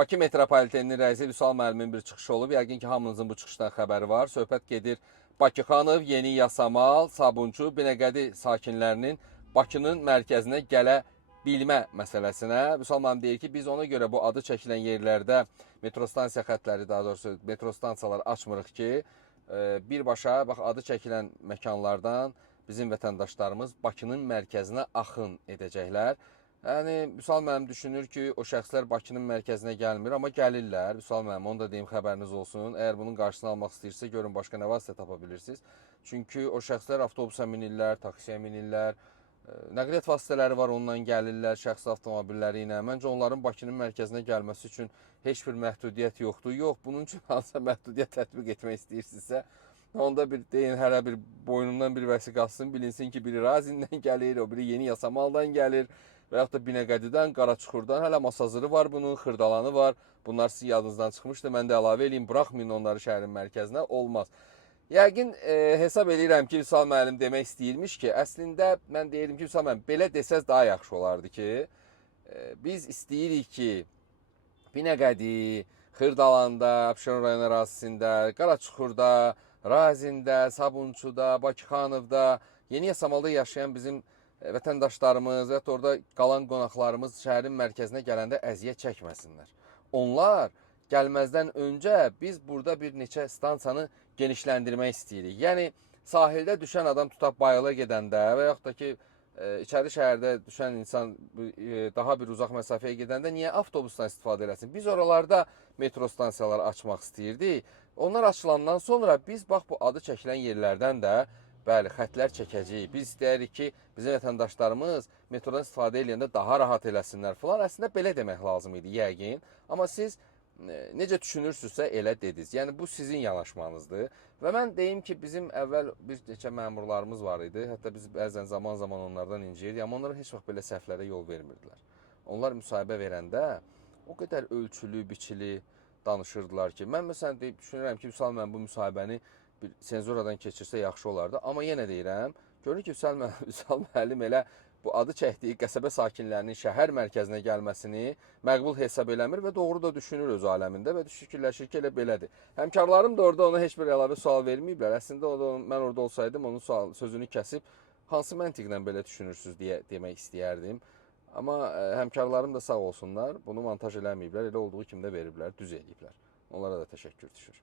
Bakı metropoliteninin rəisi Vüsal müəllimin bir çıxışı olub. Yəqin ki, hamınızın bu çıxışdan xəbəri var. Söhbət gedir Bakıxanov, Yeni Yasamal, Sabunçu, Binəqədi sakinlərinin Bakının mərkəzinə gələ bilmə məsələsinə. Vüsal müəllim deyir ki, biz ona görə bu adı çəkilən yerlərdə metro stansiya xətləri, daha doğrusu metro stansiyaları açmırıq ki, birbaşa bax adı çəkilən məkanlardan bizim vətəndaşlarımız Bakının mərkəzinə axın edəcəklər. Yəni, Vüsal müəllim düşünür ki, o şəxslər Bakının mərkəzinə gəlmir, amma gəlirlər. Vüsal müəllim, onu da deyim, xəbəriniz olsun. Əgər bunun qarşısını almaq istəyirsə, görün başqa nə vasitə tapa bilirsiniz. Çünki o şəxslər avtobusa minirlər, taksiyə minirlər, nəqliyyat vasitələri var, ondan gəlirlər, şəxsi avtomobilləri ilə. Məncə onların Bakının mərkəzinə gəlməsi üçün heç bir məhdudiyyət yoxdur. Yox, bunun üçün hansısa məhdudiyyət tətbiq etmək istəyirsinizsə, onda bir deyin, hərə bir boynundan bir vəsiq alsın, bilinsin ki, biri Razindən gəlir, o biri Yeni Yasamaldan gəlir və yaxud da Binəqədidən, Qaraçuxurdan, hələ Masazırı var bunun, Xırdalanı var. Bunlar sizin yadınızdan çıxmışdı. Mən də əlavə edeyim, buraxmayın onları şəhərin mərkəzinə, olmaz. Yəqin hesab edirəm ki, Vüsal müəllim demək istəyirmiş ki, əslində mən deyirəm ki, Vüsal müəllim, belə desəz daha yaxşı olardı ki, biz istəyirik ki, Binəqədi, Xırdalanda, Abşeron rayon ərazisində, Qaraçuxurda, Razində, Sabunçuda, Bakıxanovda, Yeni Yasamalda yaşayan bizim vətəndaşlarımız və ya orada qalan qonaqlarımız şəhərin mərkəzinə gələndə əziyyət çəkməsinlər. Onlar gəlməzdən öncə biz burada bir neçə stansiyanı genişləndirmək istəyirik. Yəni, sahildə düşən adam tutaq Bayıla gedəndə və yaxud da ki, içəri şəhərdə düşən insan daha bir uzaq məsafəyə gedəndə niyə avtobusdan istifadə eləsin? Biz oralarda metro stansiyaları açmaq istəyirdik. Onlar açılandan sonra biz bax bu adı çəkilən yerlərdən də bəli, xətlər çəkəcəyik. Biz istəyirik ki, bizim vətəndaşlarımız metrodan istifadə edəndə daha rahat eləsinlər falan. Əslində belə demək lazım idi yəqin. Amma siz necə düşünürsünüzsə elə dediniz. Yəni bu sizin yanaşmanızdır. Və mən deyim ki, bizim əvvəl bir neçə məmurlarımız var idi. Hətta biz bəzən zaman-zaman onlardan inciyirdik. Amma onlar heç vaxt belə səhvlərə yol vermirdilər. Onlar müsahibə verəndə o qədər ölçülü, biçili danışırdılar ki, mən məsələn deyib düşünürəm ki, Vüsal müəllim bu müsahibəni bir senzuradan keçirsə yaxşı olardı. Amma yenə deyirəm, görür ki, Vüsal müəllim elə bu adı çəkdiyi qəsəbə sakinlərinin şəhər mərkəzinə gəlməsini məqbul hesab eləmir və doğru da düşünür öz aləmində və fikirləşir ki, elə belədir. Həmkarlarım da orada ona heç bir əlavə sual verməyiblər. Əslində mən orada olsaydım onun sözünü kəsib hansı məntiqlə belə düşünürsünüz deyə demək istəyərdim. Amma həmkarlarım da sağ olsunlar, bunu montaj eləməyiblər, elə olduğu kimi də veriblər, düz eləyiblər. Onlara da təşəkkür düşür.